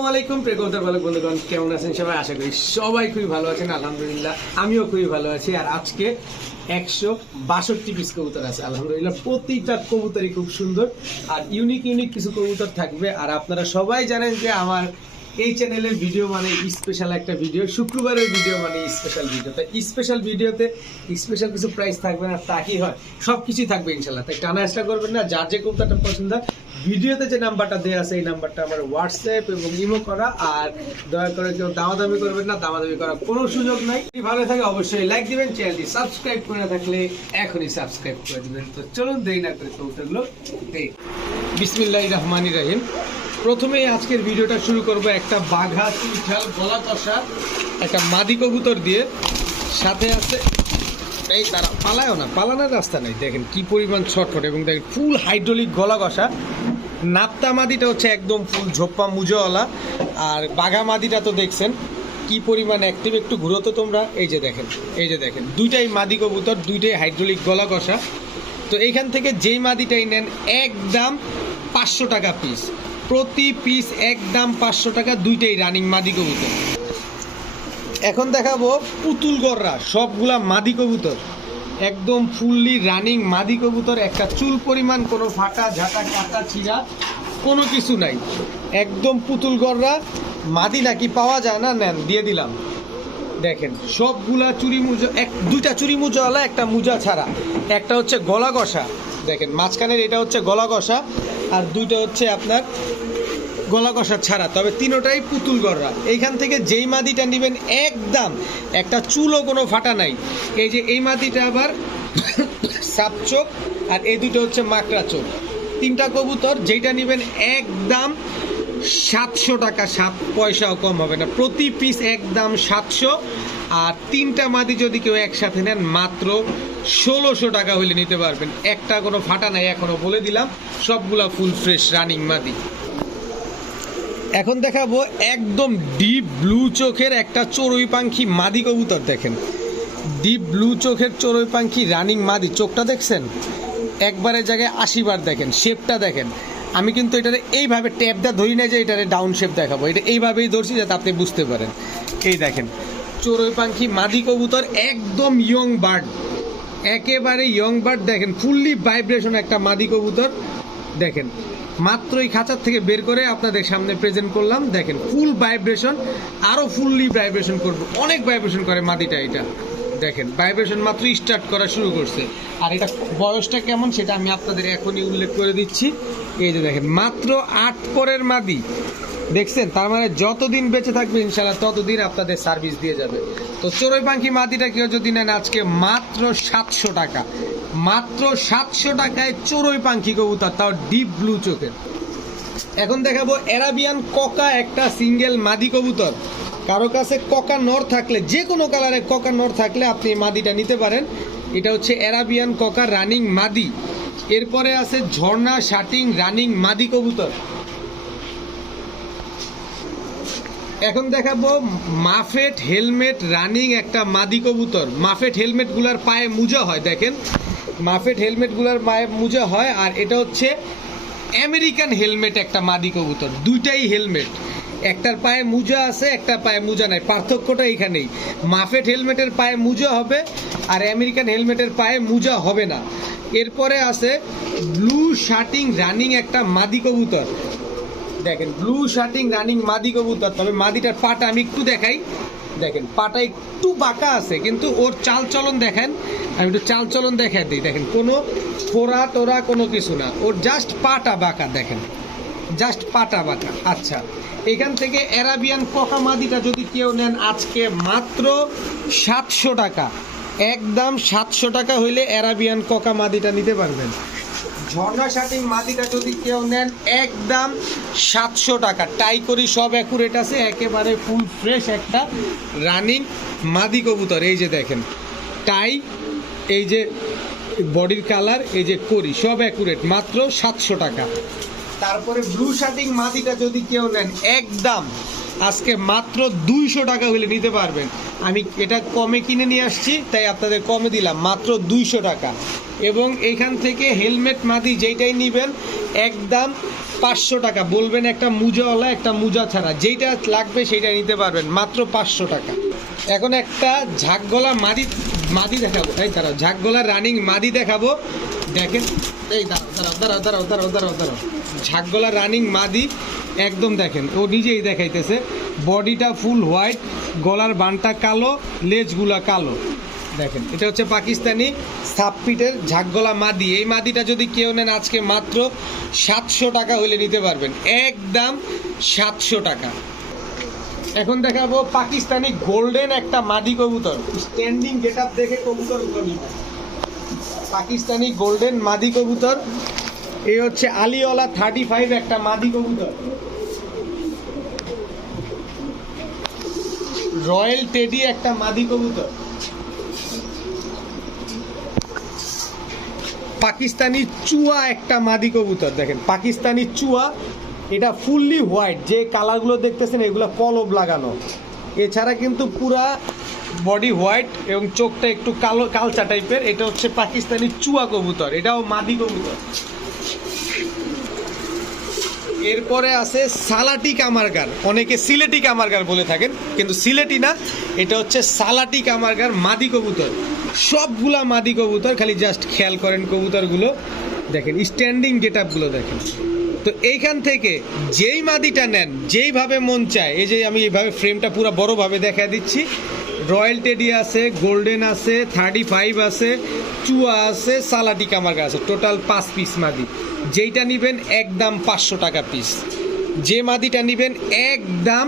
আসসালামু আলাইকুম প্রেক্ষকদের ভালো বন্ধুগণ, কেমন আছেন সবাই? আশা করি সবাই খুবই ভালো আছেন। আলহামদুলিল্লাহ আমিও খুবই ভালো আছি। আর আজকে 162 পিস কবুতর আছে আলহামদুলিল্লাহ। প্রতিটা কবুতরই খুব সুন্দর আর ইউনিক কিছু কবুতর থাকবে। আর আপনারা সবাই জানেন যে আমার এই চ্যানেলের ভিডিও মানে স্পেশাল একটা ভিডিও, শুক্রবারের ভিডিও মানে স্পেশাল ভিডিও। তাই স্পেশাল ভিডিওতে স্পেশাল কিছু প্রাইস থাকবে না, তা কি হয়? সব কিছুই থাকবে ইনশাল্লাহ। তাই টানা চেষ্টা করবেন না। যার যে কবুতরটা পছন্দ, ভিডিওতে যে নাম্বারটা দেওয়া আছে এই নাম্বারটা আমার হোয়াটসঅ্যাপ এবং ইমো করা। আর দয়া করে কেউ দামাদামি করবেন না, দামাদামি করার কোনো সুযোগ নাই। ভালো থাকে অবশ্যই লাইক দিবেন, চ্যানেলটি সাবস্ক্রাইব করে না থাকলে এখনই সাবস্ক্রাইব করে দিবেন। তো চলুন দেরি না করে কবুতরগুলো দেই। বিসমিল্লাহির রহমানির রহিম। প্রথমেই আজকের ভিডিওটা শুরু করব একটা বাঘা চুইঠাল গলা কষা একটা মাদি কবুতর দিয়ে। সাথে আছে এই তারা পালায়ও না, পালানোর রাস্তা নেই। দেখেন কি পরিমাণ ছটফট এবং দেখেন ফুল হাইড্রোলিক গলা কষা। নাপ্তা মাদিটা হচ্ছে একদম ফুল ঝোপ্পা মুজোওয়ালা। আর বাঘা মাদিটা তো দেখছেন কি পরিমাণ অ্যাক্টিভ। একটু ঘুরো তো তোমরা। এই যে দেখেন দুইটাই মাদি কবুতর, দুইটাই হাইড্রোলিক গলা কষা। তো এইখান থেকে যেই মাদিটাই নেন একদম 500 টাকা পিস, প্রতি পিস একদম 500 টাকা, দুইটাই রানিং মাদি কবুতর। এখন দেখাবো পুতুল গররা, সবগুলা মাদি কবুতর, একদম ফুললি রানিং মাদি কবুতর। একটা চুল পরিমাণ কোনো ফাটা ঝাঁটা কাটা ছিঁড়া কোনো কিছু নাই, একদম পুতুল গররা। মাদি নাকি পাওয়া যায় না, নেন দিয়ে দিলাম। দেখেন সবগুলা চুরি মুজো, দুইটা চুরি মুজোওয়ালা, একটা মুজা ছাড়া। একটা হচ্ছে গলা কষা, দেখেন মাঝখানের এটা হচ্ছে গলা কষা, আর দুইটা হচ্ছে আপনার গলা কষা ছাড়া। তবে তিনোটাই পুতুল গররা। এইখান থেকে যেই মাদিটা নেবেন একদম একটা চুলও কোনো ফাটা নাই। এই যে এই মাদিটা আবার সাপ চোখ, আর এই দুটো হচ্ছে মাকড়া চোখ। তিনটা কবুতর যেইটা নেবেন একদম 700 টাকা, 7 পয়সাও কম হবে না, প্রতি পিস একদম 700। আর তিনটা মাদি যদি কেউ একসাথে নেন মাত্র 1600 টাকা হলে নিতে পারবেন। একটা কোনো ফাটা নাই, এখনো বলে দিলাম, সবগুলা ফুল ফ্রেশ রানিং মাদি। এখন দেখাবো একদম ডিপ ব্লু চোখের একটা চড়ুই পাখি মাদি কবুতর। দেখেন ডিপ ব্লু চোখের চড়ুই পাখি রানিং মাদি। চোখটা দেখছেন একবারের জায়গায় 80 বার। দেখেন শেপটা দেখেন। আমি কিন্তু এটারে এইভাবে ট্যাপ দিয়ে ধরি না যে এটারে ডাউন শেপ দেখাবো, এটা এইভাবেই ধরছি যাতে আপনি বুঝতে পারেন। এই দেখেন চড়ুই পাখি মাদি কবুতর, একদম ইয়ং বার্ড, একেবারে ইয়ং বার্ড। দেখেন ফুললি ভাইব্রেশন একটা মাদি কবুতর। দেখেন মাত্র এই খাঁচার থেকে বের করে আপনাদের সামনে প্রেজেন্ট করলাম। দেখেন ফুল ভাইব্রেশন, আরও ফুললি ভাইব্রেশন করবো, অনেক ভাইব্রেশন করে মাদিটা। এটা দেখেন ভাইব্রেশন মাত্র স্টার্ট করা শুরু করছে। আর এটা বয়সটা কেমন সেটা আমি আপনাদের এখনই উল্লেখ করে দিচ্ছি। এই যে দেখেন মাত্র 8 পরের মাদি, দেখছেন? তার মানে যতদিন বেঁচে থাকবে ইনশাল্লাহ ততদিন আপনাদের সার্ভিস দিয়ে যাবে। তো চড়ুই পাখি মাদিটা কেউ যদি নেন আজকে মাত্র 700 টাকা, মাত্র 700 টাকায় চড়ুই পাখি কবুতর, তাও ডিপ ব্লু চোখের। এখন দেখাবো অ্যারাবিয়ান ককা একটা সিঙ্গেল মাদি কবুতর। কারো কাছে ককা নর থাকলে, যে কোনো কালারের ককা নর থাকলে আপনি মাদিটা নিতে পারেন। এটা হচ্ছে অ্যারাবিয়ান ককা রানিং মাদি। এরপরে আছে ঝর্ণা শাটিং রানিং মাদি কবুতর। এখন দেখাবো মাফেট হেলমেট রানিং একটা মাদি কবুতর। মাফেট হেলমেটগুলার পায়ে মুজা হয়, দেখেন মাফেট হেলমেটগুলার পায়ে মুজা হয়। আর এটা হচ্ছে আমেরিকান হেলমেট একটা মাদি কবুতর। দুইটাই হেলমেট, একটার পায়ে মুজা আছে, একটা পায়ে মুজা নাই। পার্থক্যটা এইখানেই, মাফেট হেলমেটের পায়ে মুজা হবে আর আমেরিকান হেলমেটের পায়ে মুজা হবে না। এরপরে আছে ব্লু শার্টিং রানিং একটা মাদি কবুতর। দেখেন ব্লু শার্টিং রানিং মাদি কবুতর। তবে মাদিটার পাটা আমি একটু দেখাই। দেখেন পাটা একটু বাঁকা আছে, কিন্তু ওর চালচলন দেখেন, আমি একটু চালচলন দেখাই দিই। দেখেন কোনো ফোড়া টোরা কোনো কিছু না, ওর জাস্ট পাটা বাঁকা। দেখেন জাস্ট পাটা বাঁকা। আচ্ছা, এখান থেকে অ্যারাবিয়ান ককা মাদিটা যদি কেউ নেন আজকে মাত্র 700 টাকা, একদম 700 টাকা হইলে অ্যারাবিয়ান ককা মাদিটা নিতে পারবেন। ঝর্ণা শাটিং মাদিটা যদি কেউ নেন একদম 700 টাকা। টাই করি সব অ্যাকুরেট আছে, একেবারে ফুল ফ্রেশ একটা রানিং মাদি কবুতর। এই যে দেখেন টাই, এই যে বডির কালার, এই যে করি সব অ্যাকুরেট, মাত্র 700 টাকা। তারপরে ব্লু শাটিং মাদিটা যদি কেউ নেন একদম আজকে মাত্র 200 টাকা হলে নিতে পারবেন। আমি এটা কমে কিনে নিয়ে আসছি তাই আপনাদের কমে দিলাম, মাত্র 200 টাকা। এবং এইখান থেকে হেলমেট মাদি যেইটাই নেবেন একদম 500 টাকা। বলবেন একটা মুজাওয়ালা একটা মুজা ছাড়া, যেইটা লাগবে সেইটা নিতে পারবেন মাত্র 500 টাকা। এখন একটা ঝাঁকগলা মাদি মাদি দেখাবো, এই দাঁড়াও, ঝাঁকগলা রানিং মাদি দেখাবো। দেখেন, এই দাঁড়াও, ঝাঁকগলা রানিং মাদি একদম দেখেন, ও নিজেই দেখাইতেছে। বডিটা ফুল হোয়াইট, গলার বানটা কালো, লেজগুলা কালো। দেখেন, এটা হচ্ছে পাকিস্তানি সাবপিটের ঝাঁকগলা মাদি। এই মাদিটা যদি কেউ নেন আজকে মাত্র 700 টাকা হলে নিতে পারবেন, একদম 700 টাকা। এখন দেখাবো পাকিস্তানি গোল্ডেন একটা মাদি কবুতর, স্ট্যান্ডিং গেটআপ দেখে কবুতর নিবেন। পাকিস্তানি গোল্ডেন মাদি কবুতর, এই হচ্ছে আলিওয়ালা 35 একটা মাদি কবুতর। রয়্যাল টেডি একটা মাদি কবুতর। পাকিস্তানি চুয়া একটা মাদি কবুতর। দেখেন, পাকিস্তানি চুয়া, এটা ফুললি হোয়াইট, যে কালারগুলো দেখতেছেন এগুলো কলব লাগানো, এছাড়া কিন্তু পুরা বডি হোয়াইট এবং চোখটা একটু কালো কালচা টাইপের। এটা হচ্ছে পাকিস্তানি চুয়া কবুতর, এটাও মাদি কবুতর। এরপরে আছে সালাটি কামারগার, অনেকে সিলেটি কামারগার বলে থাকেন, কিন্তু সিলেটি না, এটা হচ্ছে সালাটি কামারগার মাদি কবুতর। সবগুলা মাদি কবুতর, খালি জাস্ট খেয়াল করেন কবুতরগুলো দেখেন, স্ট্যান্ডিং গেটআপগুলো দেখেন। তো এইখান থেকে যেই মাদিটা নেন, যেইভাবে মন চায়, এই যে আমি এইভাবে ফ্রেমটা পুরো বড়ভাবে দেখা দিচ্ছি, রয়্যাল টেডি আছে, গোল্ডেন আছে, 35 আছে, চুয়া আছে, সালাটি কামারগার আছে, টোটাল 5 পিস মাদি। যেইটা নেবেন একদম 500 টাকা পিস। যে মাদিটা নেবেন একদম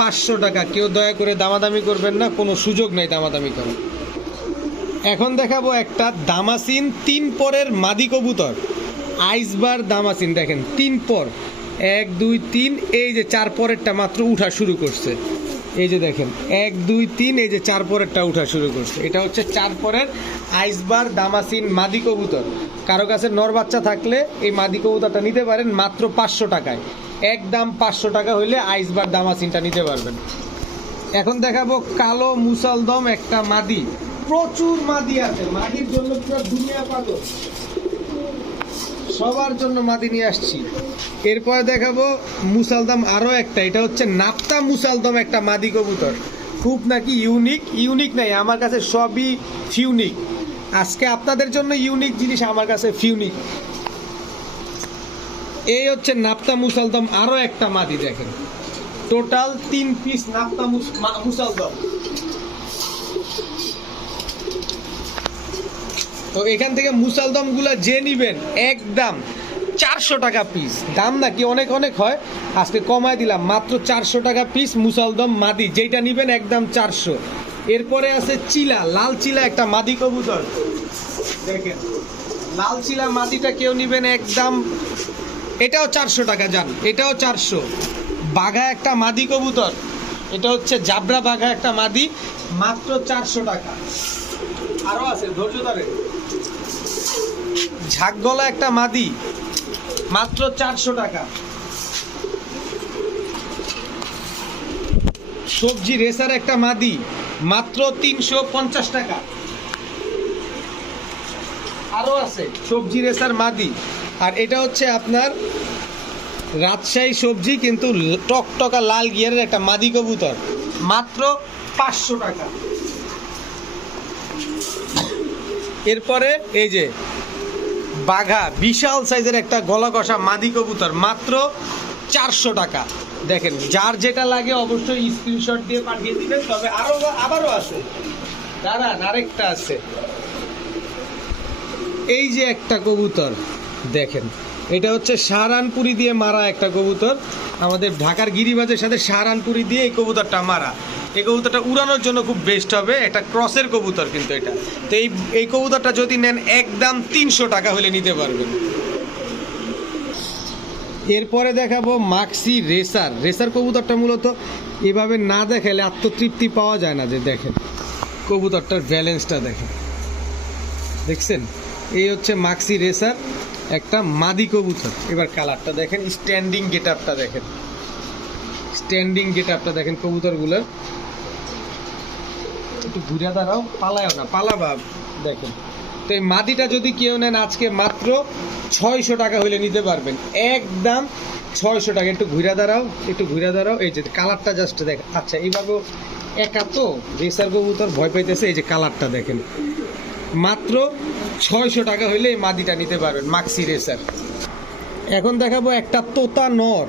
500 টাকা। কেউ দয়া করে দামাদামি করবেন না, কোনো সুযোগ নেই দামাদামি করার। এখন দেখাবো একটা দামাসিন 3 পরের মাদি কবুতর, আইসবার দামাসিন। দেখেন 3 পর, 1 2 3, এই যে 4 পরেরটা মাত্র উঠা শুরু করছে। এই যে দেখেন 1 2 3, এই যে 4 পরেরটা উঠা শুরু করছে। এটা হচ্ছে 4 পরের আইসবার দামাসিন মাদি কবুতর। কারো কাছে নর বাচ্চা থাকলে এই মাদি কবুতরটা নিতে পারেন মাত্র 500 টাকায়, একদম 500 টাকা হইলে আইসবার দামাসিনটা নিতে পারবেন। এখন দেখাবো কালো মুসালদম একটা মাদি। প্রচুর মাদি আছে, মাদির জন্য পুরো দুনিয়া পাগল, সবার জন্য মাদি নিয়ে আসছি। এরপরে দেখাবো মুসালদম আরও একটা, এটা হচ্ছে নাপ্তা মুসালদম একটা মাদি কবুতর, খুব নাকি ইউনিক নাই, আমার কাছে সবই ফিউনিক। আজকে আপনাদের জন্য ইউনিক জিনিস, আমার কাছে ফিউনিক। এই হচ্ছে নাপ্তা মুসালদম আরও একটা মাদি। দেখেন টোটাল 3 পিস নাপ্তা মুসালদম। তো এখান থেকে মুসালদম গুলা যে নিবেন একদম 400 টাকা পিস। দাম নাকি অনেক হয়, আজকে কমায় দিলাম, মাত্র 400 টাকা পিস মুসালদম মাদি, যেটা নিবেন একদম 400। এরপরে আছে চিলা, লাল চিলা একটা মাদি কবুতর। দেখেন লাল চিলা মাদিটা কেউ নিবেন একদম, এটাও 400 টাকা যান, এটাও 400। বাঘা একটা মাদি কবুতর, এটা হচ্ছে জাবরা বাঘা একটা মাদি, মাত্র 400 টাকা। আরো আছে, ধৈর্য ধরে। ঝাঁকগলা একটা মাদি, মাত্র 400 টাকা। সবজি রেসার একটা মাদি, মাত্র 350 টাকা। আরো আছে সবজি রেসার মাদি, আর এটা হচ্ছে আপনার রাজশাহী সবজি কিন্তু টকটকা লাল গিয়ারের একটা মাদি কবুতর, মাত্র 500 টাকা। এরপরে এই যে বাঘা বিশাল সাইজের একটা গলা কষা মাদি কবুতর, মাত্র 400 টাকা। দেখেন যার যেটা লাগে অবশ্যই স্ক্রিনশট দিয়ে পাঠিয়ে দিবেন। তবে আবারও আছে, দাঁড়ান আরেকটা আছে। এই যে একটা কবুতর দেখেন, এটা হচ্ছে সাহারানপুরি দিয়ে মারা একটা কবুতর, আমাদের ঢাকার গিরিবাজের সাথে সাহারানপুরি দিয়ে এই কবুতরটা মারা। এই কবুতরটা উড়ানোর জন্য খুব বেস্ট হবে, একটা ক্রসের কবুতর কিন্তু এটা। তো এই কবুতরটা যদি নেন একদম 300 টাকা হলে নিতে পারবেন। এরপরে দেখাবো মাক্সি রেসার কবুতরটা মূলত এভাবে না দেখালে আত্মতৃপ্তি পাওয়া যায় না। যে দেখেন কবুতরটার ব্যালেন্সটা দেখেন, দেখছেন? এই হচ্ছে মাক্সি রেসার একটা মাদি কবুতর। এবার কালারটা দেখেন, স্ট্যান্ডিং গেটআপটা দেখেন, কবুতরগুলোর। একটু ঘুরে দাঁড়াও, পালায়ও না, পালাবা। দেখেন তো এই মাদিটা যদি কেউ নেন আজকে মাত্র 600 টাকা হলে নিতে পারবেন, একদম 600 টাকা। একটু ঘুরে দাঁড়াও, এই যে কালারটা জাস্ট দেখ। আচ্ছা এইভাবে একা তো রেসার কবুতর ভয় পাইতেছে, এই যে কালারটা দেখেন, মাত্র 600 টাকা হইলে এই মাদিটা নিতে পারবেন, মাক্সি রেসার। এখন দেখাবো একটা তোতা নর,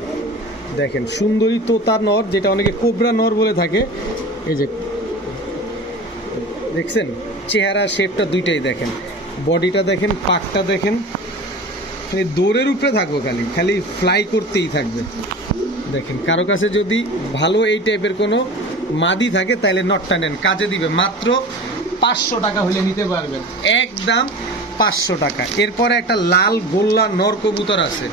দেখেন সুন্দরী তোতা নর, যেটা অনেকে কোবরা নর বলে থাকে। এই যে দেখছেন চেহারা শেপটা দুইটাই দেখেন, বডিটা দেখেন, পাকটা দেখেন, খালি দৌড়ের উপরে থাকবো, খালি ফ্লাই করতেই থাকবে। দেখেন কারো কাছে যদি ভালো এই টাইপের কোনো মাদি থাকে তাহলে নটটা নেন, কাজে দিবে। মাত্র 500 টাকা হলে নিতে পারবেন, একদম 500 টাকা। এরপরে একটা লাল গোল্লা নর কবুতর আছে,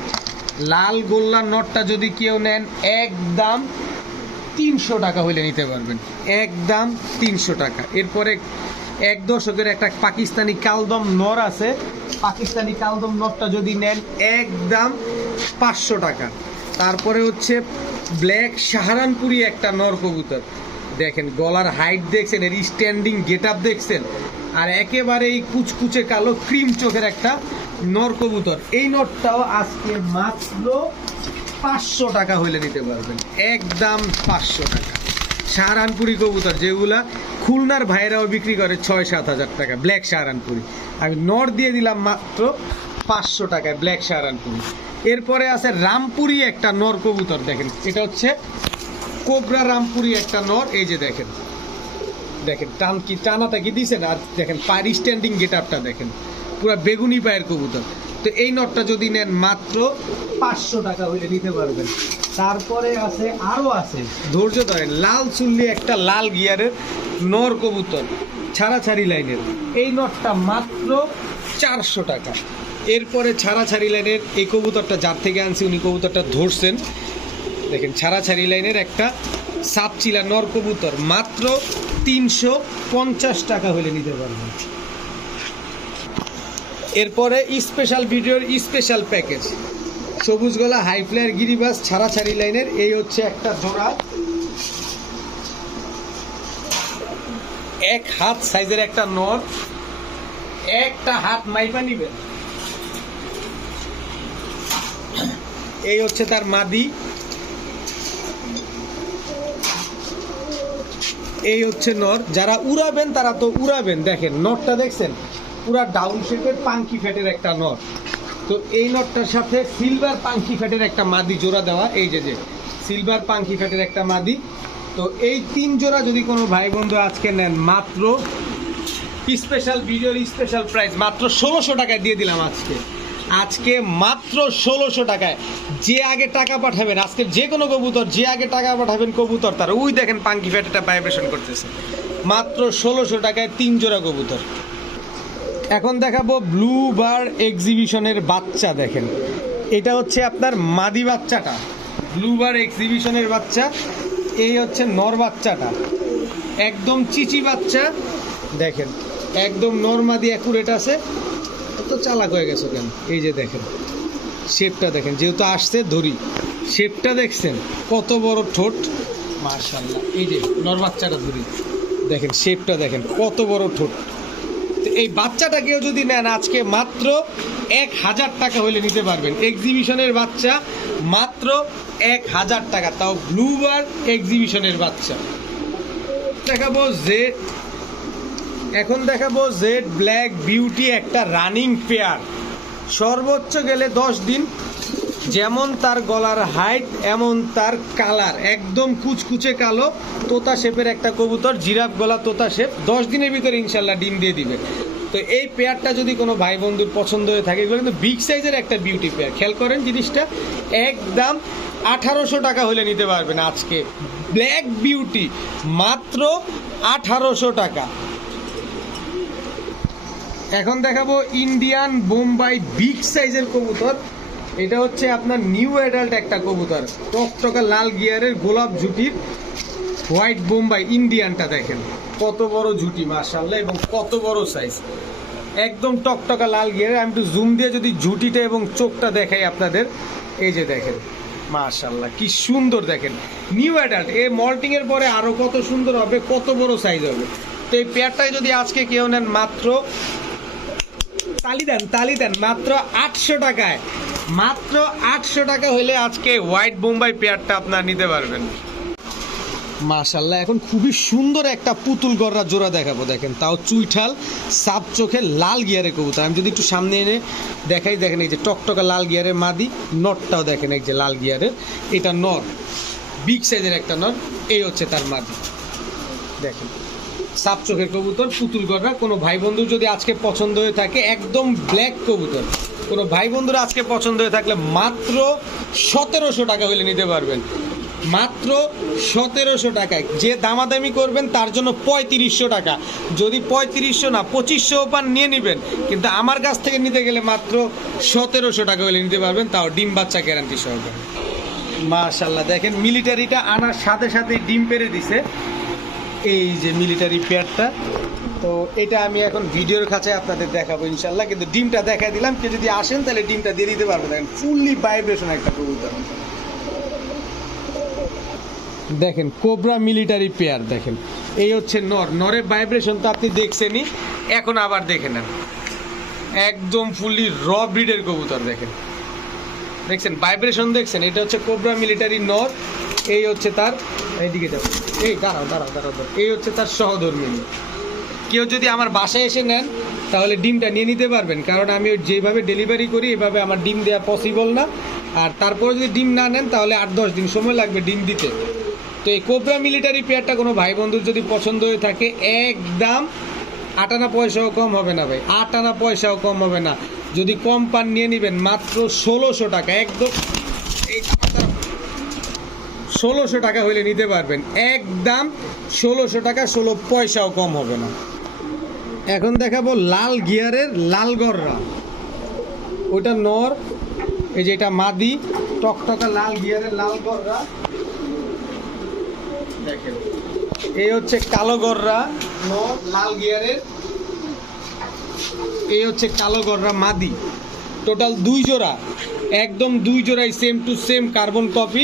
লাল গোল্লা নটটা যদি কেউ নেন একদম 300 টাকা হলে নিতে পারবেন, একদম 300 টাকা। এরপরে 1 দশকের একটা পাকিস্তানি কালদম নর আছে, পাকিস্তানি কালদম নরটা যদি নেন একদম 500 টাকা। তারপরে হচ্ছে ব্ল্যাক সাহারানপুরি একটা নর কবুতর, দেখেন গলার হাইট দেখছেন, এর স্ট্যান্ডিং গেট আপ দেখছেন, আর একেবারে এই কুচকুচে কালো ক্রিম চোখের একটা নর কবুতর। এই নরটাও আজকে মাত্র 500 টাকা হইলে নিতে পারবেন, একদম 500 টাকা। সাহারানপুরি কবুতর যেগুলা খুলনার ভাইরাও বিক্রি করে 6-7 হাজার টাকা, ব্ল্যাক সাহারানপুরি, আমি নর দিয়ে দিলাম মাত্র 500 টাকায় ব্ল্যাক সাহারানপুরি। এরপরে আছে রামপুরি একটা নর কবুতর, দেখেন এটা হচ্ছে কোবরা রামপুরি একটা নর। এই যে দেখেন টানাটা কি দিয়েছেন, আর দেখেন পায়ের স্ট্যান্ডিং গেট আপটা দেখেন, পুরো বেগুনি পায়ের কবুতর। তো এই নটটা যদি নেন মাত্র 500 টাকা হইলে নিতে পারবেন। তারপরে আছে আরো আছে, ধৈর্য ধরেন, লাল চুল্লি একটা লাল গিয়ারের নর কবুতর, ছাড়াছাড়ি লাইনের, এই নটটা মাত্র 400 টাকা। এরপরে ছাড়াছাড়ি লাইনের এই কবুতরটা যার থেকে আনছি উনি কবুতরটা ধরছেন, দেখেন ছাড়াছাড়ি লাইনের একটা সাপচিলা নর কবুতর, মাত্র 350 টাকা হলে নিতে পারবেন। এরপরে স্পেশাল ভিডিওর স্পেশাল প্যাকেজ, সবুজ গলা হাই ফ্লায়ার গিরিবাস ছাড়াছাড়ি লাইনের, এই হচ্ছে একটা জোড়া, 1 হাত সাইজের একটা নর, একটা হাত মাইপা নিবেন। এই হচ্ছে তার মাদি, এই হচ্ছে নর। যারা উড়াবেন তারা তো উড়াবেন, দেখেন নরটা দেখছেন পুরা ডাউন শেপের পাঙ্কি ফ্যাটের একটা নর। তো এই নটটার সাথে সিলভার পাঙ্কি ফ্যাটের একটা মাদি জোড়া দেওয়া, এই যে সিলভার পাঙ্কি ফ্যাটের একটা মাদি। তো এই 3 জোড়া যদি কোনো ভাই বন্ধু আজকে নেন, মাত্র স্পেশাল ভিডিওর স্পেশাল প্রাইস মাত্র 1600 টাকায় দিয়ে দিলাম আজকে মাত্র 1600 টাকায়। যে আগে টাকা পাঠাবেন, আজকে যে কোনো কবুতর যে আগে টাকা পাঠাবেন কবুতর তার, ওই দেখেন পাঙ্কি ফ্যাটেটা ভাইব্রেশন করতেছে, মাত্র 1600 টাকায় 3 জোড়া কবুতর। এখন দেখাবো ব্লু বার এক্সিবিশনের বাচ্চা, দেখেন এটা হচ্ছে আপনার মাদি বাচ্চাটা, ব্লু বার এক্সিবিশনের বাচ্চা। এই হচ্ছে নর বাচ্চাটা, একদম চিচি বাচ্চা, দেখেন একদম নর মাদি অ্যাকুরেট আছে। তো চালাক হয়ে গেছে কেন, এই যে দেখেন শেপটা দেখেন, যেহেতু আসছে ধরি, শেপটা দেখছেন কত বড় ঠোঁট, মাশাআল্লাহ। এই যে নর বাচ্চাটা ধরি, দেখেন শেপটা দেখেন কত বড় ঠোঁট। এই বাচ্চাটাকেও যদি নেন আজকে মাত্র 1000 টাকা হলে নিতে পারবেন, এক্সিবিশনের বাচ্চা মাত্র 1000 টাকা, তাও ব্লু বার এক্সিবিশনের বাচ্চা। দেখাবো জেড, এখন দেখাবো জেড ব্ল্যাক বিউটি একটা রানিং পেয়ার, সর্বোচ্চ গেলে 10 দিন, যেমন তার গলার হাইট এমন তার কালার, একদম কুচকুচে কালো তোতা শেপের একটা কবুতর, জিরাফ গলা তোতা শেপ, 10 দিনের ভিতরে ইনশাল্লাহ ডিম দিয়ে দিবে। তো এই পেয়ারটা যদি কোনো ভাই বন্ধুর পছন্দ হয়ে থাকে, এগুলো কিন্তু বিগ সাইজের একটা বিউটি পেয়ার, খেয়াল করেন জিনিসটা, একদম 1800 টাকা হলে নিতে পারবেন আজকে ব্ল্যাক বিউটি, মাত্র 1800 টাকা। এখন দেখাবো ইন্ডিয়ান বোম্বাই বিগ সাইজের কবুতর, এটা হচ্ছে আপনার নিউ অ্যাডাল্ট একটা কবুতর, টকটকা লাল গিয়ারের গোলাপ ঝুটির হোয়াইট বোম্বাই ইন্ডিয়ানটা, দেখেন কত বড় ঝুটি মাশাআল্লাহ, এবং কত বড় সাইজ, একদম টকটকা লাল গিয়ারের। আমি একটু জুম দিয়ে যদি ঝুটিটা এবং চোখটা দেখাই আপনাদের, এই যে দেখেন মাশাআল্লাহ কি সুন্দর, দেখেন নিউ অ্যাডাল্ট, এই মল্টিং এর পরে আরো কত সুন্দর হবে, কত বড় সাইজ হবে। তো এই পেয়ারটাই যদি আজকে কেউ নেন মাত্র তালি দেন মাত্র 800 টাকায়, মাত্র 800 টাকা হলে আজকে হোয়াইট বোম্বাই পেয়ারটা আপনারা নিতে পারবেন। মাশাআল্লাহ, এখন খুবই সুন্দর একটা পুতুল গররা জোড়া দেখাবো, দেখেন তাও চুইঠাল সাপ চোখে লাল গিয়ারের কবুতর। আমি যদি একটু সামনে এনে দেখাই, দেখেন এই যে টকটকা লাল গিয়ারের মাদি, নটটাও দেখেন এই যে লাল গিয়ারের, এটা নর, বিগ সাইজের একটা নর, এই হচ্ছে তার মাদি। দেখেন সাপ চোখের কবুতর, পুতুল গররা। কোনো ভাই বন্ধুর যদি আজকে পছন্দ হয়ে থাকে, একদম ব্ল্যাক কবুতর, কোনো ভাই বন্ধুর আজকে পছন্দ হয়ে থাকলে মাত্র 1700 টাকা হলে নিতে পারবেন, মাত্র 1700 টাকায়। যে দামাদামি করবেন তার জন্য 3500 টাকা, যদি 3500 না 2500 পান নিয়ে নেবেন, কিন্তু আমার কাছ থেকে নিতে গেলে মাত্র 1700 টাকা হলে নিতে পারবেন, তাও ডিম বাচ্চা গ্যারান্টি সহকারে। মাশাআল্লাহ, দেখেন মিলিটারিটা আনার সাথে সাথে ডিম পেড়ে দিছে, এই যে মিলিটারি পেয়ারটা। তো এটা আমি এখন ভিডিওর কাছে আপনাদের দেখাবো ইনশাল্লাহ, কিন্তু ডিমটা দেখাই দিলাম, কেউ যদি আসেন তাহলে ডিমটা দিয়ে দিতে পারবেন। দেখেন ফুললি ভাইব্রেশন একটা কবুতর, দেখেন কোবরা মিলিটারি পেয়ার। দেখেন এই হচ্ছে নর, নরের ভাইব্রেশন তো আপনি দেখছেনই, এখন আবার দেখে নেন, একদম ফুললি র ব্রিডের কবুতর। দেখেন, দেখছেন ভাইব্রেশন, দেখছেন, এটা হচ্ছে কোবরা মিলিটারি নর, এই হচ্ছে তার, এইদিকে যাবো, এই দাঁড়াও, এই হচ্ছে তার সহধর্মিনী। কেউ যদি আমার বাসায় এসে নেন তাহলে ডিমটা নিয়ে নিতে পারবেন, কারণ আমি যেভাবে ডেলিভারি করি এভাবে আমার ডিম দেওয়া পসিবল না। আর তারপরে যদি ডিম না নেন তাহলে 8-10 দিন সময় লাগবে ডিম দিতে। তো এই কোবরা মিলিটারি পেয়ারটা কোনো ভাই বন্ধুর যদি পছন্দ হয়ে থাকে, একদম 8 আনা পয়সাও কম হবে না ভাই, 8 আনা পয়সাও কম হবে না। যদি কম পান নিয়ে নেবেন মাত্র 1600 টাকা, একদম 1600 টাকা হলে নিতে পারবেন, একদম 1600 টাকা, 16 পয়সাও কম হবে না। এখন দেখাবো লাল গিয়ারের লাল গররা, ওটা নর, এই যে এটা মাদি, টকটকা লাল গিয়ারের লাল গররা। দেখেন এই হচ্ছে কালো গররা নর লাল গিয়ারের, এই হচ্ছে কালো গররা মাদি। টোটাল 2 জোড়া, একদম 2 জোড়াই same to same carbon copy.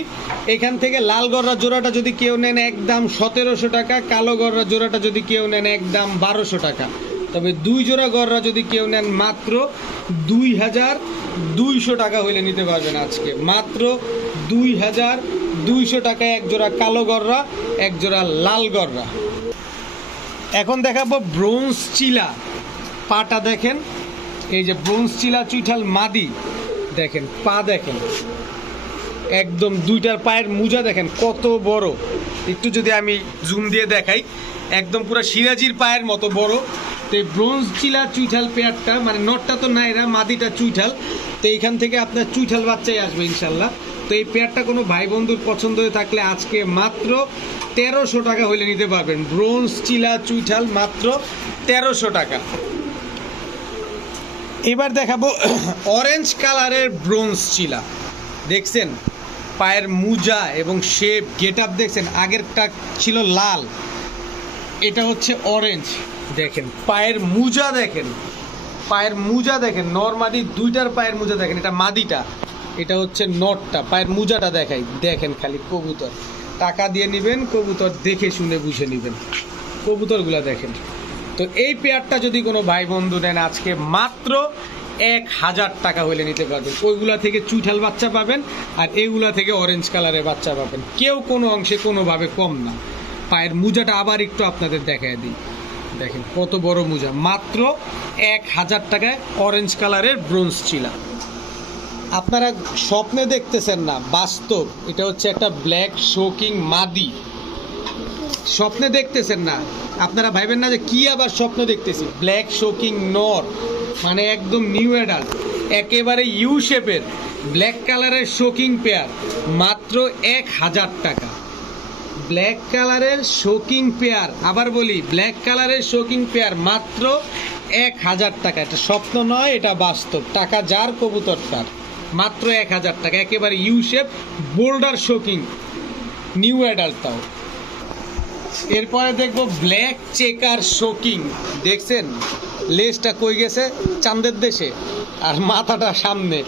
এখান থেকে লাল গররা জোড়াটা যদি কেউ নেন একদম 1700 টাকা, কালো গররা জোড়াটা যদি কেউ নেন একদম 1200 টাকা। তবে 2 জোড়া গররা যদি কেউ নেন মাত্র 2200 টাকা হইলে নিতে পারবেন আজকে, মাত্র 2200 টাকায় এক জোড়া কালো গররা, এক জোড়া লাল গররা। এখন দেখাবো ব্রোঞ্জ চিলা, পাটা দেখেন, এই যে ব্রোঞ্জ চিলা চুইঠাল মাদি, দেখেন পা দেখেন, একদম 2টার পায়ের মুজা দেখেন কত বড়। একটু যদি আমি জুম দিয়ে দেখাই, একদম পুরো সিরাজির পায়ের মতো বড়। তো এই ব্রোঞ্জ চিলা চুইঠাল পেয়ারটা, মানে নটটা তো নাইরা, মাদিটা চুইঠাল, তো এইখান থেকে আপনার চুইঠাল বাচ্চাই আসবে ইনশাল্লাহ। তো এই পেয়ারটা কোনো ভাই বন্ধুর পছন্দ হয়ে থাকলে আজকে মাত্র 1300 টাকা হইলে নিতে পারবেন, ব্রোঞ্জ চিলা চুইঠাল মাত্র 1300 টাকা। এবার দেখাবো অরেঞ্জ কালারের ব্রোঞ্জ চিলা, দেখছেন পায়ের মুজা এবং শেপ গেট আপ দেখছেন, আগেরটা ছিল লাল, এটা হচ্ছে অরেঞ্জ। দেখেন পায়ের মুজা দেখেন, পায়ের মুজা দেখেন, নর মাদি 2টার পায়ের মুজা দেখেন, এটা মাদিটা, এটা হচ্ছে নটটা, পায়ের মুজাটা দেখাই, দেখেন খালি কবুতর, টাকা দিয়ে নেবেন, কবুতর দেখে শুনে বুঝে নেবেন, কবুতরগুলা দেখেন। তো এই পেয়ারটা যদি কোনো ভাই বন্ধু নেন আজকে মাত্র 1000 টাকা হইলে নিতে পারবেন। ওইগুলা থেকে চুইঠাল বাচ্চা পাবেন আর এইগুলা থেকে অরেঞ্জ কালারের বাচ্চা পাবেন, কেউ কোনো অংশে কোনোভাবে কম না। পায়ের মুজাটা আবার একটু আপনাদের দেখায় দিই, দেখেন কত বড় মুজা, মাত্র 1000 টাকায় অরেঞ্জ কালারের ব্রোঞ্জ চিলা। আপনারা স্বপ্নে দেখতেছেন না, বাস্তব, এটা হচ্ছে একটা ব্ল্যাক শোকিং মাদি, স্বপ্নে দেখতেছেন না, আপনারা ভাইবেন না যে কি আবার স্বপ্ন দেখতেছি। ব্ল্যাক শোকিং নর, মানে একদম নিউ অ্যাডাল্ট, একেবারে ইউ শেপের ব্ল্যাক কালারের শোকিং পেয়ার, মাত্র 1000 টাকা। ব্ল্যাক কালারের শোকিং পেয়ার, আবার বলি ব্ল্যাক কালারের শোকিং পেয়ার মাত্র 1000 টাকা। এটা স্বপ্ন নয়, এটা বাস্তব, টাকা যার কবুতর তার, মাত্র 1000 টাকা, একেবারে you shape boulder shocking new adult তাও। এরপরে দেখবো ব্ল্যাক চেকার শোকিং, দেখছেন লেজটা কই গেছে চাঁদের দেশে আর মাথাটা সামনে,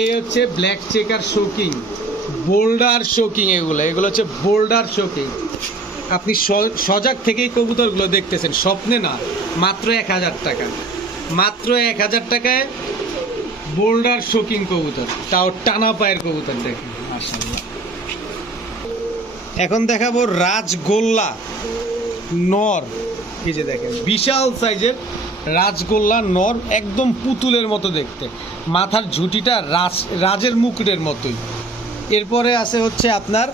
এই হচ্ছে black checker shocking, boulder shocking, এগুলো হচ্ছে বোল্ডার শোকিং। আপনি সজাগ থেকেই কবুতরগুলো দেখতেছেন, স্বপ্নে না, মাত্র 1000 টাকা। মাত্র 1000 টাকায় বোল্ডার শোকিং কবুতর, তাও টানা পায়ের কবুতর দেখেন মাশাআল্লাহ। এখন দেখাবো রাজগোল্লা নর। এই যে দেখেন বিশাল সাইজের রাজগোল্লা নর, একদম পুতুলের মতো দেখতে, মাথার ঝুঁটিটা রাজের মুকুটের মতোই। এরপরে আছে হচ্ছে আপনার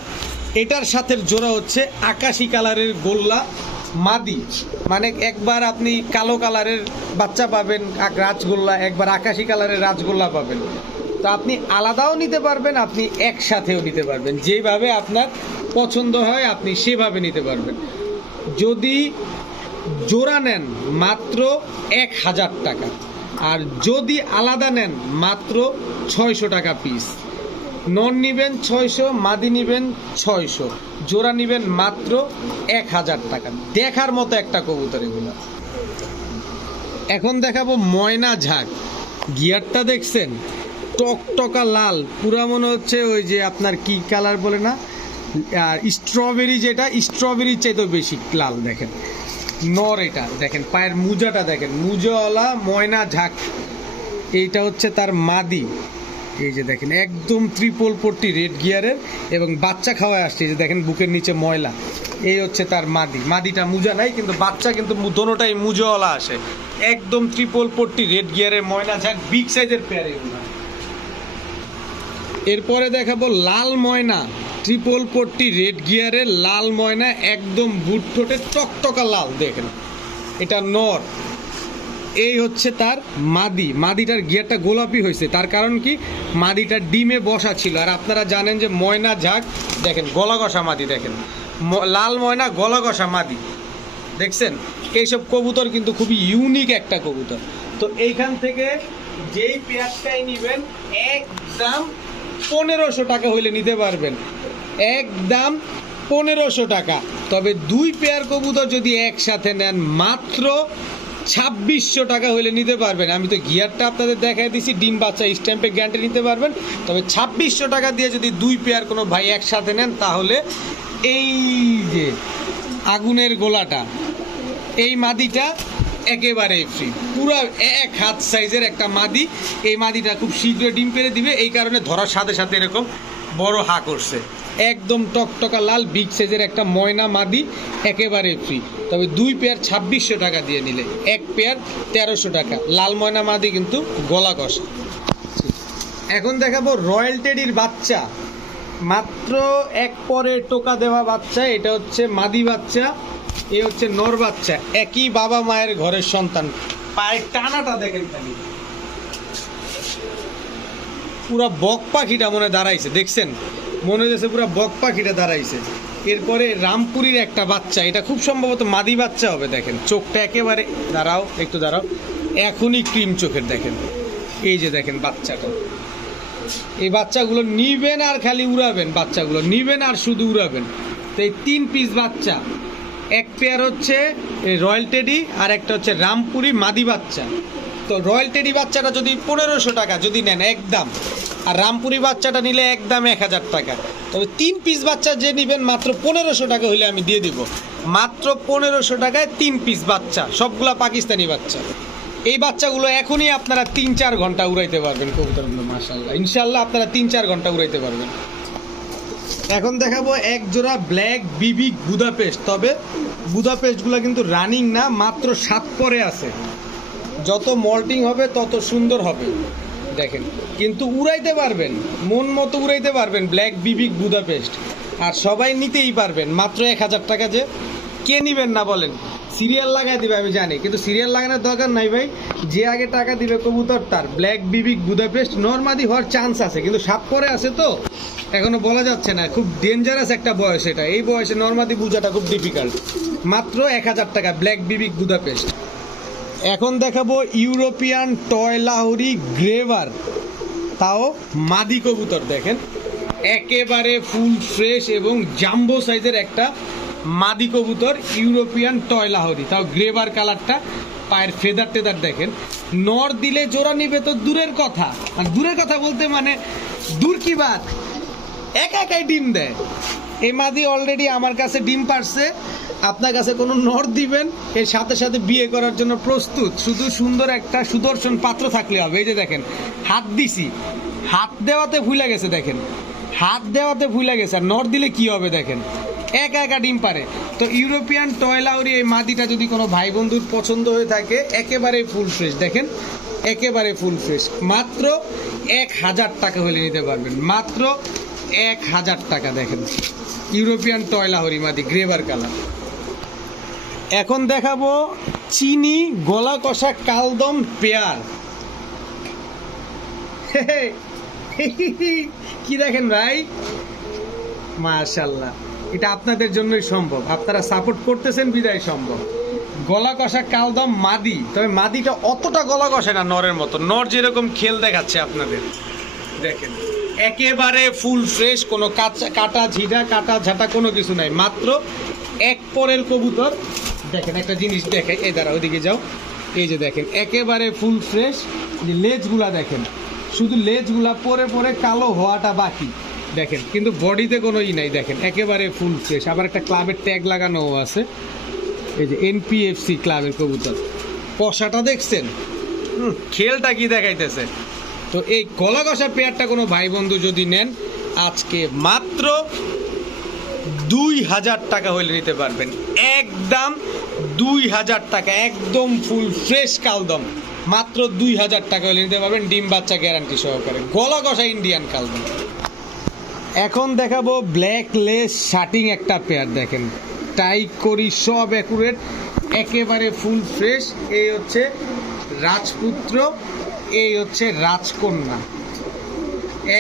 এটার সাথে জোড়া হচ্ছে আকাশি কালারের গোল্লা মাদি, মানে একবার আপনি কালো কালারের বাচ্চা পাবেন রাজগোল্লা, একবার আকাশি কালারের রাজগোল্লা পাবেন। তো আপনি আলাদাও নিতে পারবেন, আপনি একসাথেও নিতে পারবেন, যেভাবে আপনার পছন্দ হয় আপনি সেভাবে নিতে পারবেন। যদি জোড়া নেন মাত্র 1000 টাকা, আর যদি আলাদা নেন মাত্র 600 টাকা পিস। নন নিবেন 600, মাদি নিবেন 600, জোড়া নিবেন মাত্র 1000 টাকা। দেখার মতো একটা কবুতর এগুলো। এখন দেখাবো ময়না ঝাঁক। গিয়ারটা দেখছেন টকটকা লাল, পুরা মনে হচ্ছে ওই যে আপনার কি কালার বলে না, আর স্ট্রবেরি, যেটা স্ট্রবেরির চাইতেও বেশি লাল। দেখেন নর, এটা দেখেন পায়ের মুজাটা দেখেন, মুজাওয়ালা ময়না ঝাঁক। এইটা হচ্ছে তার মাদি। এই যে দেখেন একদম ট্রিপল পট্টি রেড গিয়ারের, এবং বাচ্চা খাওয়ায় আসছে, যে দেখেন বুকের নিচে ময়লা। এই হচ্ছে তার মাদি। মাদিটা মুজা নাই, কিন্তু বাচ্চা কিন্তু দোনোটাই মুজাওয়ালা আসে। একদম ট্রিপল পট্টি রেড গিয়ারের ময়না ঝাঁক, বিগ সাইজের পেয়ার এগুলো। এরপরে দেখাবো লাল ময়না, ট্রিপল পট্টি রেড গিয়ারের লাল ময়না, একদম বুট ঠোঁটে টকটকা লাল। দেখেন এটা নর। এই হচ্ছে তার মাদি। মাদিটার গিয়ারটা গোলাপি হয়েছে, তার কারণ কি, মাদিটা ডিমে বসা ছিল। আর আপনারা জানেন যে ময়না ঝাঁক দেখেন গলা কষা মাদি, দেখেন লাল ময়না গলা কষা মাদি, দেখছেন। এইসব কবুতর কিন্তু খুবই ইউনিক একটা কবুতর। তো এইখান থেকে যেই পেয়ারটাই নেবেন একদম 1500 টাকা হইলে নিতে পারবেন, একদম 1500 টাকা। তবে 2 পেয়ার কবুতর যদি একসাথে নেন মাত্র 2600 টাকা হইলে নিতে পারবেন। আমি তো গিয়ারটা আপনাদের দেখাই দিছি, ডিম বাচ্চা স্ট্যাম্পে গ্যারান্টি নিতে পারবেন। তবে 2600 টাকা দিয়ে যদি 2 পেয়ার কোনো ভাই একসাথে নেন, তাহলে এই যে আগুনের গোলাটা, এই মাদিটা একেবারে ফ্রি, পুরো 1 হাত সাইজের একটা মাদি। এই মাদিটা খুব শীঘ্র ডিম পেড়ে দিবে, এই কারণে ধরার সাথে সাথে এরকম বড় হা করছে। একদম টকটকা লাল বিগ সাইজের একটা ময়না মাদি, একেবারে ফ্রি। তবে 2 পেয়ার 2600 টাকা দিয়ে নিলে, 1 পেয়ার 1300 টাকা। লাল ময়না মাদি কিন্তু গলা কষা। এখন দেখাবো রয়্যাল টেডির বাচ্চা, মাত্র 1 পরে টোকা দেওয়া বাচ্চা। এটা হচ্ছে মাদি বাচ্চা, এ হচ্ছে নর বাচ্চা, একই বাবা মায়ের ঘরের সন্তান। পায়ের টানাটা দেখেন খালি, পুরা বক পাখিটা মনে দাঁড়াইছে, দেখছেন মনে হচ্ছে পুরা বক পাখিটা দাঁড়াইছে। এরপরে রামপুরীর একটা বাচ্চা, এটা খুব সম্ভবত মাদি বাচ্চা হবে। দেখেন চোখটা একেবারে, দাঁড়াও একটু দাঁড়াও, এখনই ক্রিম চোখের। দেখেন এই যে দেখেন বাচ্চাটা, এই বাচ্চাগুলো নিবেন আর খালি উড়াবেন, বাচ্চাগুলো নিবেন আর শুধু উড়াবেন। তো এই 3 পিস বাচ্চা, 1 পেয়ার হচ্ছে রয়্যাল টেডি, আর একটা হচ্ছে রামপুরি মাদি বাচ্চা। তো রয়্যাল টেডি বাচ্চাটা যদি 1500 টাকা যদি নেন একদম, আর রামপুরি বাচ্চাটা নিলে একদম 1000 টাকা। তবে 3 পিস বাচ্চা যে নেবেন মাত্র 1500 টাকা হলে আমি দিয়ে দিব, মাত্র 1500 টাকায় 3 পিস বাচ্চা, সবগুলা পাকিস্তানি বাচ্চা। এই বাচ্চাগুলো এখনই আপনারা 3-4 ঘন্টা উড়াইতে পারবেন কবুতরগুলো, মাশাআল্লাহ ইনশাআল্লাহ আপনারা 3-4 ঘন্টা উড়াইতে পারবেন। এখন দেখাবো এক জোড়া ব্ল্যাক বিবি বুদাপেস্ট। তবে বুদাপেস্টগুলো কিন্তু রানিং না, মাত্র 7 পরে আছে। যত মল্টিং হবে তত সুন্দর হবে, দেখেন। কিন্তু উড়াইতে পারবেন, মন মতো উড়াইতে পারবেন ব্ল্যাক বিবি বুদাপেস্ট, আর সবাই নিতেই পারবেন মাত্র 1000 টাকা। যে কে নিবেন না বলেন, সিরিয়াল লাগাই দিবে আমি জানি, কিন্তু সিরিয়াল লাগানোর দরকার নাই ভাই। যে আগে টাকা দিবে কবুতর তার। ব্ল্যাক বিবি বুদাপেস্ট নরমাদি হওয়ার চান্স আছে, কিন্তু 7 পরে আছে তো এখনো বলা যাচ্ছে না। খুব ডেঞ্জারাস একটা বয়স এটা, এই বয়সে নরমাদি বুঝাটা খুব ডিফিকাল্ট। মাত্র 1000 টাকা ব্ল্যাক বিবি বুদাপেস্ট। এখন দেখাবো ইউরোপিয়ান টয় লাহোরি গ্রেভার, তাও মাদি কবুতর। দেখেন একেবারে ফুল ফ্রেশ এবং জাম্বো সাইজের একটা মাদি কবুতর, ইউরোপিয়ান টয় লাহোরি, তাও গ্রেভার কালারটা। পায়ের ফেদার টেদার দেখেন। নর দিলে জোড়া নিবে তো দূরের কথা, আর দূরের কথা বলতে মানে দূর কি বাত, একা একাই ডিম দেয়। এই মাদি অলরেডি আমার কাছে ডিম পারছে, আপনার কাছে কোনো নর দিবেন এর সাথে সাথে বিয়ে করার জন্য প্রস্তুত, শুধু সুন্দর একটা সুদর্শন পাত্র থাকলে হবে। এই যে দেখেন হাত দিছি, হাত দেওয়াতে ভুলে গেছে, দেখেন হাত দেওয়াতে ভুলে গেছে, আর নর দিলে কি হবে দেখেন, একা একা ডিম পারে। তো ইউরোপিয়ান টয়লাউরি এই মাদিটা যদি কোনো ভাই বন্ধুর পছন্দ হয়ে থাকে, একেবারে ফুল ফ্রেশ, দেখেন একেবারে ফুল ফ্রেশ, মাত্র 1000 টাকা হলে নিতে পারবেন, মাত্র 1000 টাকা। দেখেন ইউরোপিয়ান টয়লাউরি মাদি গ্রেভার কালার। এখন দেখাবো চিনি গলা কষা কালদম পেয়ার। কি দেখেন ভাই, মাশাআল্লাহ, এটা আপনাদের জন্যই সম্ভব, আপনারা সাপোর্ট করতেছেন বিদায় সম্ভব। গলা কষা কালদম মাদি, তবে মাদিটা অতটা গলা কষে না নরের মতো, নর যেরকম খেল দেখাচ্ছে আপনাদের, দেখেন একেবারে ফুল ফ্রেশ, কোনো কাটা ঝিটা কাটা ঝাঁটা কোনো কিছু নাই, মাত্র এক পরের কবুতর। দেখেন একটা জিনিস দেখে, এই দ্বারা ওইদিকে যাও, এই যে দেখেন একেবারে ফুল ফ্রেশ, লেজগুলা দেখেন, শুধু লেজগুলা পরে পরে কালো হওয়াটা বাকি, দেখেন কিন্তু বডিতে কোনো ই নাই, দেখেন একেবারে ফুল ফ্রেশ। আবার একটা ক্লাবের ট্যাগ লাগানোও আছে, এই যে এনপিএফসি ক্লাবের কবুতর। পশাটা দেখছেন, খেলটা কি দেখাইতেছে। তো এই গলা কষা পেয়ারটা কোনো ভাই বন্ধু যদি নেন, আজকে মাত্র 2000 টাকা হলে নিতে পারবেন, একদম 2000 টাকা, একদম ফুল ফ্রেশ কালদম, মাত্র 2000 টাকা হলে নিতে পারবেন, ডিম বাচ্চা গ্যারান্টি সহকারে, গলা কষা ইন্ডিয়ান কালদম। এখন দেখাবো ব্ল্যাক লেস শার্টিং একটা পেয়ার, দেখেন টাই করি সব অ্যাকুরেট, একেবারে ফুল ফ্রেশ। এই হচ্ছে রাজপুত্র, এই হচ্ছে রাজকন্যা,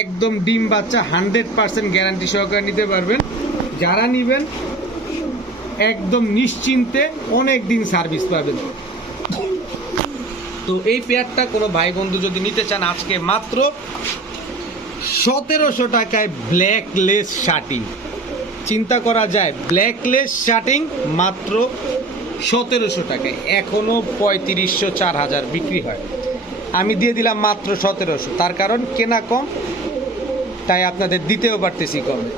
একদম ডিম বাচ্চা 100% গ্যারান্টি সহকারে নিতে পারবেন। যারা নেবেন একদম নিশ্চিন্তে অনেক দিন সার্ভিস পাবেন। তো এই পেয়ারটা কোনো ভাই বন্ধু যদি নিতে চান, আজকে মাত্র 1700 টাকায় ব্ল্যাক লেস শার্টিং। চিন্তা করা যায়, ব্ল্যাক লেস শার্টিং মাত্র 1700 টাকায়, এখনো 3500 4000 বিক্রি হয়, আমি দিয়ে দিলাম মাত্র 1700, তার কারণ কেনা কম, তাই আপনাদের দিতেও পারতেছি কমে।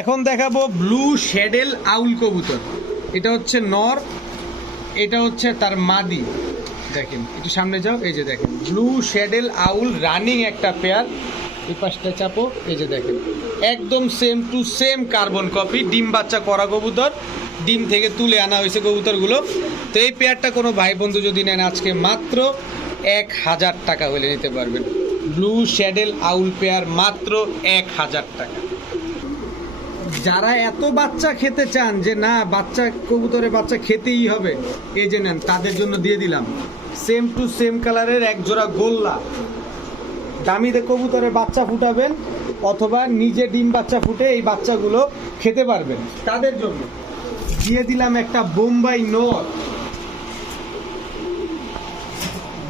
এখন দেখাবো ব্লু শ্যাডেল আউল কবুতর, এটা হচ্ছে নর, এটা হচ্ছে তার মাদি। দেখেন একটু সামনে যাও, এই যে দেখেন ব্লু শ্যাডেল আউল রানিং একটা পেয়ার, এই পাশটা চাপো, এই যে দেখেন একদম same to same carbon copy, ডিম বাচ্চা করা কবুতর, ডিম থেকে তুলে আনা হয়েছে কবুতরগুলো। তো এই পেয়ারটা কোনো ভাই বন্ধু যদি নেন, আজকে মাত্র 1000 টাকা হলে নিতে পারবেন, ব্লু শ্যাডেল আউল পেয়ার মাত্র 1000 টাকা। যারা এত বাচ্চা খেতে চান যে না বাচ্চা কবুতরে বাচ্চা খেতেই হবে, এই যে নেন, তাদের জন্য দিয়ে দিলাম সেম টু সেম কালারের এক জোড়া গোল্লা। দামিতে কবুতরে বাচ্চা ফুটাবেন অথবা নিজে ডিম বাচ্চা ফুটে এই বাচ্চাগুলো খেতে পারবেন, তাদের জন্য দিয়ে দিলাম একটা বোম্বাই নর।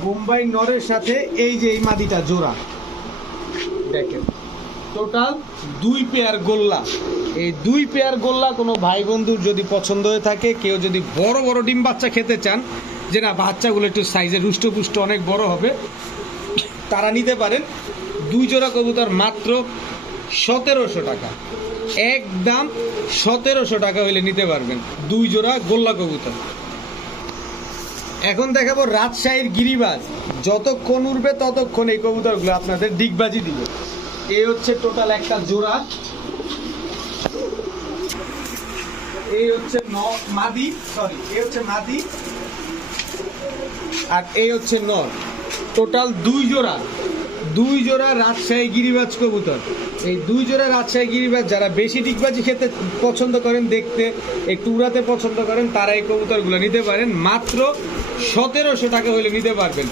বোম্বাই নরের সাথে এই যে এই মাদিটা জোড়া, দেখেন টোটাল 2 পেয়ার গোল্লা। এই 2 পেয়ার গোল্লা কোনো ভাই বন্ধুর যদি পছন্দ হয়ে থাকে, কেউ যদি বড় বড় ডিম বাচ্চা খেতে চান, যে না বাচ্চাগুলো একটু সাইজে রুষ্টপুষ্ট অনেক বড় হবে, তারা নিতে পারেন। 2 জোড়া কবুতর মাত্র 1700 টাকা, একদম 1700 টাকা হইলে নিতে পারবেন 2 জোড়া গোল্লা কবুতর। এখন দেখাবো রাজশাহীর গিরিবাজ, যতক্ষণ উড়বে ততক্ষণ এই কবুতরগুলো আপনাদের ডিগবাজি দিবে। এই হচ্ছে টোটাল একটা জোড়া, এই হচ্ছে মাদি, সরি এই হচ্ছে মাদি, আর এই হচ্ছে নর, টোটাল 2 জোড়া, 2 জোড়া রাজশাহী গিরিবাজ কবুতর। এই 2 জোড়া রাজশাহী গিরিবাজ, যারা বেশি ডিগবাজি খেতে পছন্দ করেন, দেখতে একটু উড়াতে পছন্দ করেন, তারা এই কবুতরগুলো নিতে পারেন, মাত্র 1700 টাকা হলে নিতে পারবেন।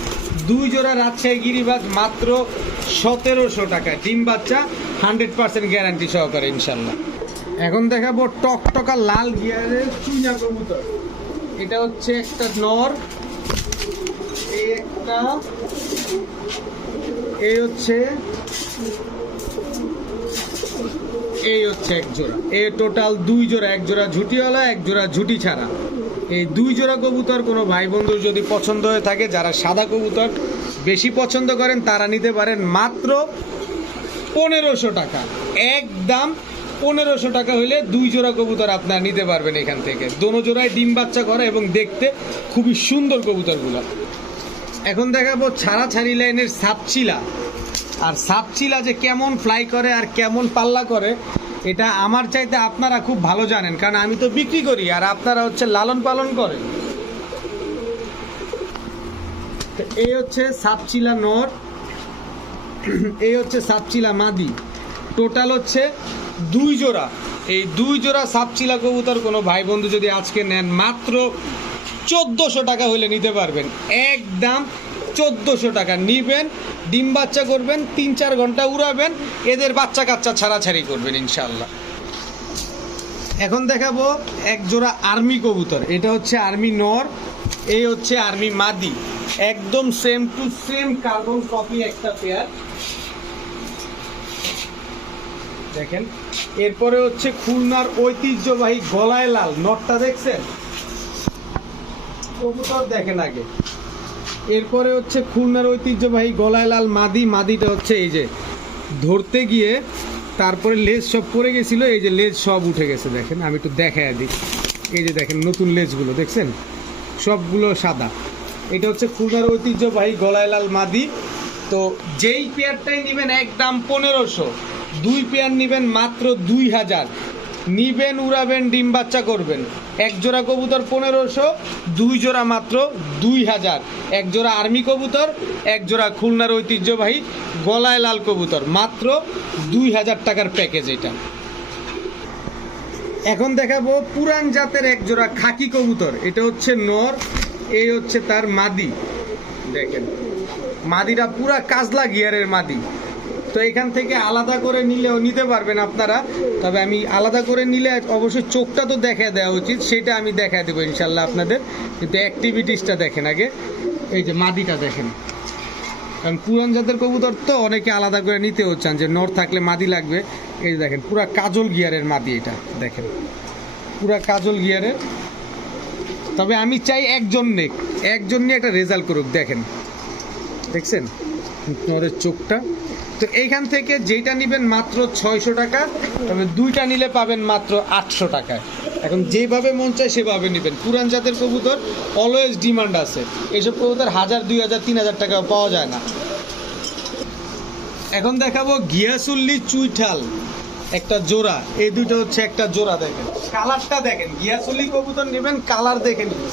2 জোড়া রাজশাহী গিরিবাজ মাত্র 1700 টাকা, ডিম বাচ্চা 100% গ্যারান্টি সহকারে ইনশাল্লাহ। এখন দেখাবো টকটকা লাল গিয়ারের চুইনা কবুতর, এটা হচ্ছে একটা নর, এই একটা, এই হচ্ছে এক জোড়া, এই টোটাল 2 জোড়া, এক জোড়া ঝুটিওয়ালা, এক জোড়া ঝুটি ছাড়া। এই 2 জোড়া কবুতর কোনো ভাই বন্ধুর যদি পছন্দ হয়ে থাকে, যারা সাদা কবুতর বেশি পছন্দ করেন, তারা নিতে পারেন মাত্র 1500 টাকা, একদম 1500 টাকা হইলে 2 জোড়া কবুতর আপনারা নিতে পারবেন এখান থেকে। দোনো জোড়ায় ডিম বাচ্চা করে এবং দেখতে খুবই সুন্দর কবুতরগুলো। এখন দেখাবো ছাড়াছাড়ি লাইনের সাপচিলা। আর সাপচিলা যে কেমন ফ্লাই করে আর কেমন পাল্লা করে এটা আমার চাইতে আপনারা খুব ভালো জানেন, কারণ আমি তো বিক্রি করি আর আপনারা হচ্ছে লালন পালন করেন। এই হচ্ছে সাপচিলা নর, এই হচ্ছে সাপচিলা মাদি। টোটাল হচ্ছে 2 জোড়া। এই 2 জোড়া সাপচিলা কবুতর কোনো ভাই বন্ধু যদি আজকে নেন মাত্র 1400 টাকা হলে নিতে পারবেন। একদম 1400 টাকা নিবেন, ডিম বাচ্চা করবেন, 3-4 ঘন্টা উড়াবেন, এদের বাচ্চা কাচ্চা ছাড়াছাড়ি করবেন ইনশাল্লাহ। এখন দেখাবো এক জোড়া আর্মি কবুতর। এটা হচ্ছে আর্মি নর, এই হচ্ছে আর্মি মাদি। একদম same to same carbon copy একটা পেয়ার দেখেন। এরপরে হচ্ছে খুলনার ঐতিহ্যবাহী গলায় লাল নটটা দেখছেন, কবুতর দেখেন আগে। এরপরে হচ্ছে খুলনার ঐতিহ্যবাহী গলায় লাল মাদি। মাদিটা হচ্ছে এই যে ধরতে গিয়ে তারপরে লেজ সব পড়ে গেছিল, এই যে লেজ সব উঠে গেছে দেখেন। আমি একটু দেখাই দিই, এই যে দেখেন নতুন লেজগুলো দেখছেন, সবগুলো সাদা। এটা হচ্ছে খুলনার ঐতিহ্যবাহী গলায় লাল মাদি। তো যেই পেয়ারটাই নেবেন একদম 1500, 2 পেয়ার নেবেন মাত্র 2000, নিবেন উড়াবেন ডিম বাচ্চা করবেন। এক জোড়া কবুতর 1500, 2 জোড়া মাত্র 2000। এক জোড়া আর্মি কবুতর, এক জোড়া খুলনার ঐতিহ্যবাহী গলায় লাল কবুতর, মাত্র 2000 টাকার প্যাকেজ এটা। এখন দেখাবো পুরান জাতের এক জোড়া খাকি কবুতর। এটা হচ্ছে নর, এই হচ্ছে তার মাদি। দেখেন মাদিটা পুরা কাজলা গিয়ারের মাদি। তো এখান থেকে আলাদা করে নিলেও নিতে পারবেন আপনারা, তবে আমি আলাদা করে নিলে অবশ্যই চোখটা তো দেখা দেওয়া উচিত, সেটা আমি দেখা দেবো ইনশাল্লাহ আপনাদের। কিন্তু অ্যাক্টিভিটিসটা দেখেন আগে, এই যে মাদিটা দেখেন। কারণ পুরান জাতের কবুতর তো অনেকে আলাদা করে নিতেও চান যে নর থাকলে মাদি লাগবে। এই যে দেখেন পুরা কাজল গিয়ারের মাদি, এটা দেখেন পুরা কাজল গিয়ারের। তবে আমি চাই একজন নিয়ে একটা রেজাল্ট করুক। দেখেন দেখছেন নরের চোখটা। তো এইখান থেকে যেটা নেবেন মাত্র 600 টাকা, তবে 2টা নিলে পাবেন মাত্র 800 টাকায়। এখন যেভাবে মন চায় সেভাবে নেবেন। পুরান জাতের কবুতর অলওয়েজ ডিমান্ড আছে, এইসব কবুতর 1000, 2000, 3000 টাকা পাওয়া যায় না। এখন দেখাবো গিয়াসুল্লি চুইঠাল একটা জোড়া। এই দুটো হচ্ছে একটা জোড়া, দেখেন কালারটা দেখেন। গিয়াসুল্লি কবুতর নেবেন, কালার দেখে নেবেন।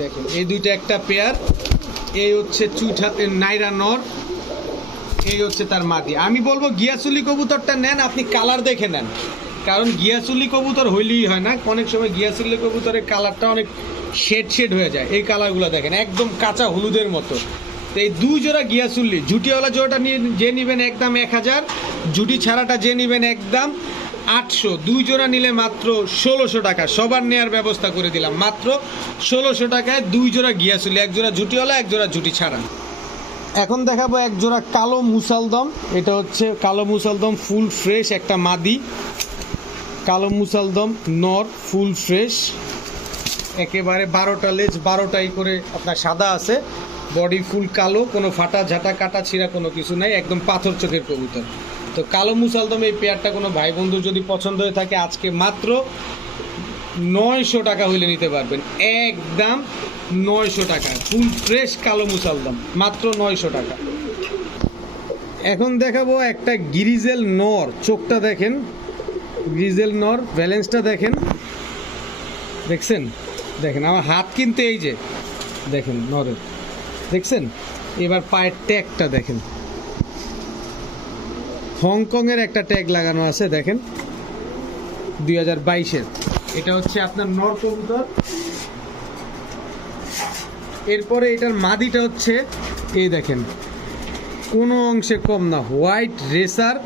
দেখেন এই দুইটা একটা পেয়ার। এই হচ্ছে নাইরা নর, এই হচ্ছে তার মাদি। আমি বলবো গিয়াসুলি কবুতরটা নেন, আপনি কালার দেখে নেন, কারণ গিয়াসুলি কবুতর হইলেই হয় না, অনেক সময় গিয়াসুলি কবুতরের কালারটা অনেক শেড হয়ে যায়। এই কালারগুলো দেখেন একদম কাঁচা হলুদের মতো। তো এই 2 জোড়া গিয়াসুল্লি, জুটিওয়ালা জোড়াটা নিয়ে যে নেবেন একদম 1000, জুটি ছাড়াটা যে নেবেন একদম 800। 2 জোড়া নিলে মাত্র 1600 টাকা। সবার নেয়ার ব্যবস্থা করে দিলাম মাত্র 1600 টাকায় 2 জোড়া গিয়াসুল্লি, এক জোড়া জুটিওয়ালা, এক জোড়া জুটি ছাড়া। এখন দেখাবো এক জোড়া কালো মুসালদম। এটা হচ্ছে কালো মুসালদম ফুল ফ্রেশ একটা মাদি। কালো মুসালদম নর ফুল ফ্রেশ, একেবারে 12টা লেজ, 12টাই করে আপনার সাদা আছে, বডি ফুল কালো, কোনো ফাটা ঝাঁটা কাটা ছিঁড়া কোনো কিছু নাই, একদম পাথর চোখের কবুতর। তো কালো মুসালদম এই পেয়ারটা কোনো ভাই বন্ধু যদি পছন্দ হয়ে থাকে আজকে মাত্র 900 টাকা হইলে নিতে পারবেন। একদম 900 টাকা ফুল ফ্রেশ কালো মুসালদম, মাত্র 900 টাকা। এখন দেখাবো একটা গ্রিজেল নর। চোখটা দেখেন, গ্রিজেল নর, ব্যালেন্সটা দেখেন, দেখছেন? দেখেন আমার হাত কিন্তু এই যে দেখেন নরের, দেখছেন? এবার পায়ের ট্যাগটা দেখেন, হংকংয়ের একটা ট্যাগ লাগানো আছে দেখেন, 2022-এর। এটা হচ্ছে আপনার নর কবুতর। এরপরে এটার মাদিটা হচ্ছে এই দেখেন, কোনো অংশে কম না, হোয়াইট রেসার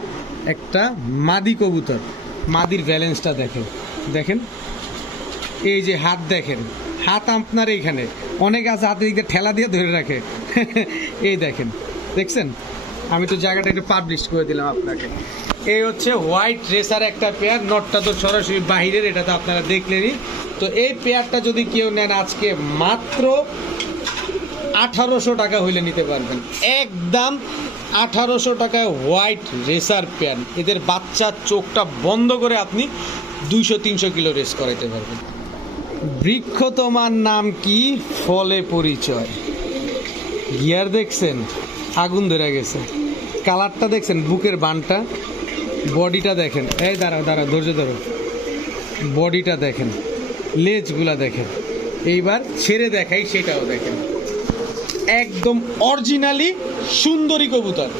একটা মাদি কবুতর। মাদির ব্যালেন্সটা দেখেন, দেখেন এই যে হাত দেখেন, হাত আপনার এইখানে, অনেক আছে হাতে দিকে ঠেলা দিয়ে ধরে রাখে। এই দেখেন, দেখছেন? আমি তো জায়গাটা একটু পাবলিশ করে দিলাম আপনাকে। এই হচ্ছে হোয়াইট রেসার একটা পেয়ার। নটটা তো সরাসরি বাহিরের, এটা তো আপনারা দেখলেনই। তো এই পেয়ারটা যদি কেউ নেন আজকে মাত্র 1800 টাকা হইলে নিতে পারবেন, একদম 1800 টাকায় হোয়াইট রেসার প্যান। এদের বাচ্চার চোখটা বন্ধ করে আপনি 200-300 কিলো রেস করাইতে পারবেন। বৃক্ষ তোমার নাম কি, ফলে পরিচয়। গিয়ার দেখছেন, আগুন ধরে গেছে। কালারটা দেখছেন, বুকের বানটা, বডিটা দেখেন, এই দাঁড়াও ধৈর্য ধরো, বডিটা দেখেন, লেজগুলা দেখেন। এইবার ছেড়ে দেখাই, সেটাও দেখেন, একদম অরিজিনালি সুন্দরী কবুতর,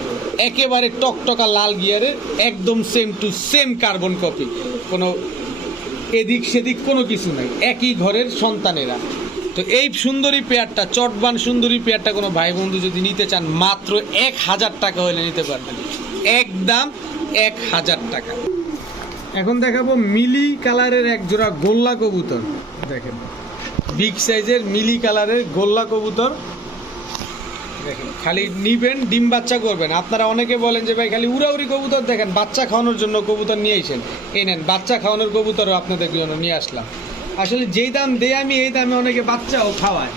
একেবারে টকটকা লাল গিয়ারের, একদম same to same carbon copy, কোনো এদিক সেদিক কোনো কিছু নাই, একই ঘরের সন্তানেরা। তো এই সুন্দরী পেয়ারটা, চটবান সুন্দরী পেয়ারটা কোনো ভাই বন্ধু যদি নিতে চান, মাত্র 1000 টাকা হলে নিতে পারবেন, একদম 1000 টাকা। এখন দেখাবো মিলি কালারের এক জোড়া গোল্লা কবুতর। দেখেন, বিগ সাইজের মিলি কালারের গোল্লা কবুতর। দেখেন, খালি নিবেন, ডিম বাচ্চা করবেন। আপনারা অনেকে বলেন যে ভাই খালি উড়াউড়ি কবুতর দেখেন, বাচ্চা খাওয়ানোর জন্য কবুতর নিয়ে আসেন। এই নেন, বাচ্চা খাওয়ানোর কবুতরও আপনাদের জন্য নিয়ে আসলাম। আসলে যেই দাম দেয় আমি, এই দামে অনেকে বাচ্চাও খাওয়ায়,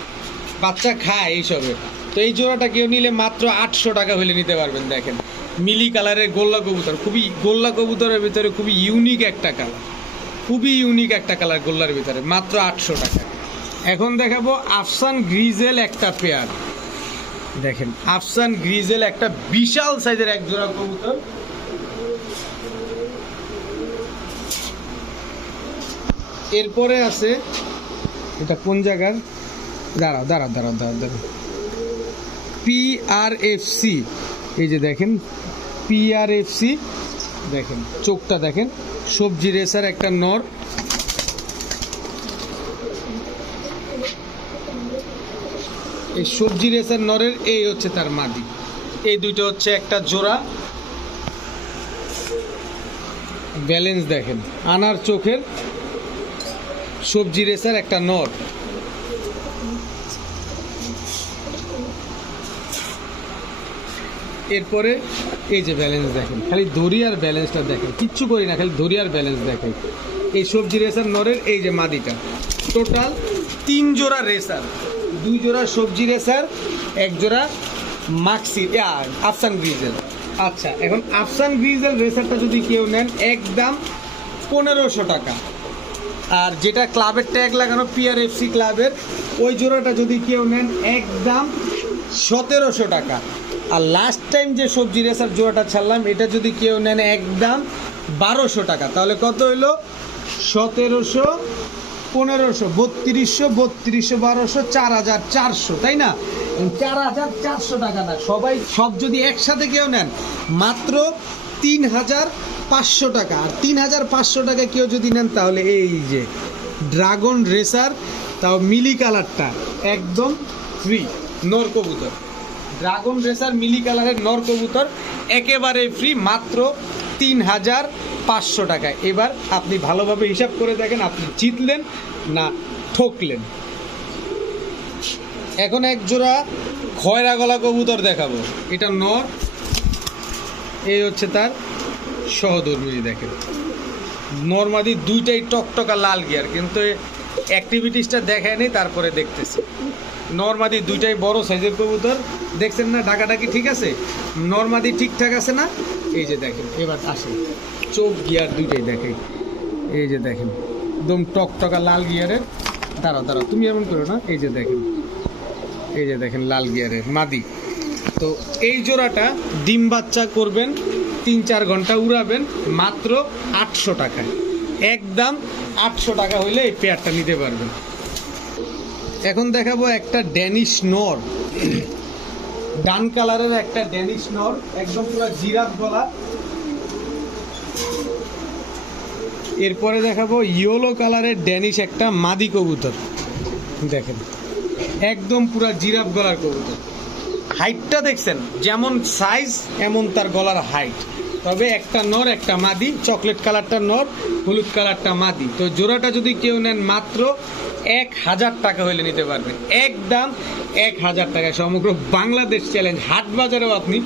বাচ্চা খায় এইসবে। তো এই জোড়াটা কেউ নিলে মাত্র 800 টাকা হলে নিতে পারবেন। দেখেন, মিলি কালারের গোল্লা কবুতর, খুবই গোল্লা কবুতরের ভিতরে খুবই ইউনিক একটা কালার, খুবই ইউনিক একটা কালার গোল্লার ভিতরে, মাত্র 800 টাকা। এখন দেখাবো আফসান গ্রিজেল একটা পেয়ার। দেখেন, আফসান গ্রিজেল একটা বিশাল সাইজের এক জোড়া কবুতর। এরপরে আছে, এটা কোন জায়গার, দাঁড়াও, PRFC। এই যে দেখেন, PRFC, দেখেন চোখটা দেখেন, সবজি রেসার একটা নর। এই সবজি রেসার নরের এই হচ্ছে তার মাদি। এই দুইটা হচ্ছে একটা জোড়া। ব্যালেন্স দেখেন, আনার চোখের সবজি রেসার একটা নর। এরপরে এই যে ব্যালেন্স দেখেন, খালি দড়ি আর ব্যালেন্সটা দেখেন, কিচ্ছু করি না, খালি দড়ি আর ব্যালেন্স দেখেন। এই সবজি রেসার নরের এই যে মাদিটা। টোটাল 3 জোড়া রেসার, 2 জোড়া সবজি রেসার, 1 জোড়া মাক্সি আফসান গ্রিজেল। আচ্ছা, এখন আফসান গ্রিজেল রেসারটা যদি কেউ নেন, একদম 1500 টাকা। আর যেটা ক্লাবের ট্যাগ লাগানো PRFC ক্লাবের, ওই জোড়াটা যদি কেউ নেন, একদম 1700 টাকা। আর লাস্ট টাইম যে সবজি রেসার জোড়াটা ছাড়লাম, এটা যদি কেউ নেন, একদম 1200 টাকা। তাহলে কত হইলো? 1700, 1500, 3200, 1200, 4400, তাই না? 4400 টাকা না, সব যদি একসাথে কেউ নেন, মাত্র 3500 টাকা। আর 3500 টাকা কেউ যদি নেন, তাহলে এই যে ড্রাগন রেসার, তাও মিলি কালারটা, একদম ফ্রি নর কবুতর। ড্রাগন রেসার মিলি কালারের নর কবুতর একেবারে ফ্রি, মাত্র 3500 টাকায়। এবার আপনি ভালোভাবে হিসাব করে দেখেন, আপনি জিতলেন না ঠকলেন। এখন এক জোড়া খয়রা গলা কবুতর দেখাবো। এটা নর, এই হচ্ছে তার সহধর্মিনী। দেখেন, নরমাদি দুইটাই টকটকা লাল গিয়ার, কিন্তু অ্যাক্টিভিটিসটা দেখায়নি, তারপরে দেখতেছি। নরমাদি দুইটাই বড় সাইজের কবুতর, দেখছেন না? ডাকাডাকি ঠিক আছে, নরমাদি ঠিকঠাক আছে না? এই যে দেখেন, এবার আসেন, চোখ গিয়ার দুইটাই দেখেন, এই যে দেখেন, একদম টকটকা লাল গিয়ারের। দাঁড়াও, তুমি এমন করো না। এই যে দেখেন, এই যে দেখেন, লাল গিয়ারের মাদি। তো এই জোড়াটা ডিম বাচ্চা করবেন, 3-4 ঘন্টা উড়াবেন, মাত্র 800 টাকায়, একদম 800 টাকা হইলে এই পেয়ারটা নিতে পারবেন। এখন দেখাবো একটা ড্যানিশ নর, ডান কালারের একটা ড্যানিশ নর, একদম পুরো জিরাফ গলা। এরপরে দেখাবো ইয়েলো কালারের ড্যানিশ একটা মাদি কবুতর। দেখেন, একদম পুরো জিরাফ গলার কবুতর। হাইটটা দেখছেন, যেমন সাইজ এমন তার গলার হাইট। তবে একটা নর, একটা মাদি, চকলেট কালারটা নর, হলুদ কালারটা মাদি। তো জোড়াটা যদি কেউ নেন, মাত্র 1000 টাকা হইলে নিতে পারবেন, একদম 1000 টাকায়। সমগ্র বাংলাদেশ চ্যালেঞ্জ, হাট বাজারেও আপনি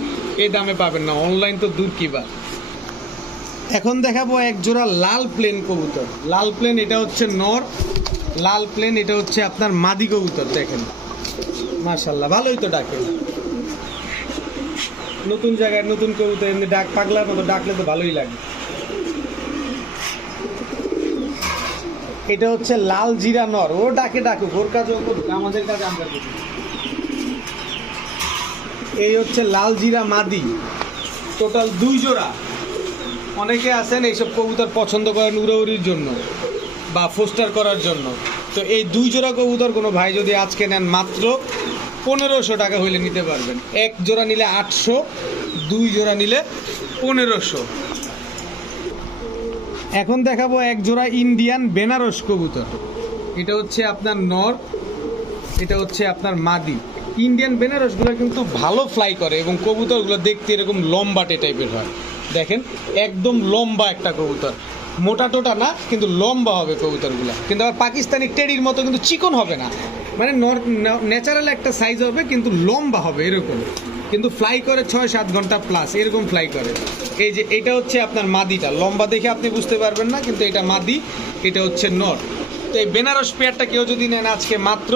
এই দামে পাবেন না, অনলাইন তো দূর কি বা। এখন দেখাবো এক জোড়া লাল প্লেন কবুতর। লাল প্লেন, এটা হচ্ছে নর, লাল প্লেন, এটা হচ্ছে আপনার মাদি কবুতর। দেখেন, মাশাআল্লাহ, ভালোই তো ডাকে। নতুন জায়গায় নতুন কবুতর এমনি ডাক পাগলার মতো ডাকলে তো ভালোই লাগে। এটা হচ্ছে লাল জিরা নর, ও ডাকে ডাকুক, ওর কাজ ও করুক, আমাদের কাজ আমরা করি। এই হচ্ছে লাল জিরা মাদি, টোটাল 2 জোড়া। অনেকে আছেন এইসব কবুতর পছন্দ করেন উড়াউড়ির জন্য বা ফোস্টার করার জন্য, তো এই 2 জোড়া কবুতর কোনো ভাই যদি আজকে নেন মাত্র 1500 টাকা হইলে নিতে পারবেন। 1 জোড়া নিলে 800, 2 জোড়া নিলে 1500। এখন দেখাবো 1 জোড়া ইন্ডিয়ান বেনারস কবুতর। এটা হচ্ছে আপনার নর, এটা হচ্ছে আপনার মাদি। ইন্ডিয়ান বেনারসগুলো কিন্তু ভালো ফ্লাই করে এবং কবুতরগুলো দেখতে এরকম লম্বাটে টাইপের হয়। দেখেন একদম লম্বা একটা কবুতর, মোটা টোটা না কিন্তু লম্বা হবে কবুতরগুলো, কিন্তু আবার পাকিস্তানি টেডির মতো কিন্তু চিকন হবে না, মানে ন্যাচারাল একটা সাইজ হবে কিন্তু লম্বা হবে এরকম, কিন্তু ফ্লাই করে 6-7 ঘন্টা প্লাস এরকম ফ্লাই করে। এই যে এটা হচ্ছে আপনার মাদিটা, লম্বা দেখে আপনি বুঝতে পারবেন না, কিন্তু এটা মাদি, এটা হচ্ছে নর। তো এই বেনারস পেয়ারটা কেউ যদি নেন আজকে মাত্র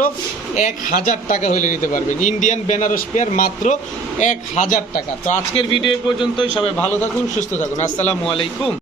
1000 টাকা হলে নিতে পারবেন। ইন্ডিয়ান বেনারস পেয়ার মাত্র 1000 টাকা। তো আজকের ভিডিও পর্যন্তই, সবাই ভালো থাকুন, সুস্থ থাকুন, আসসালামু আলাইকুম।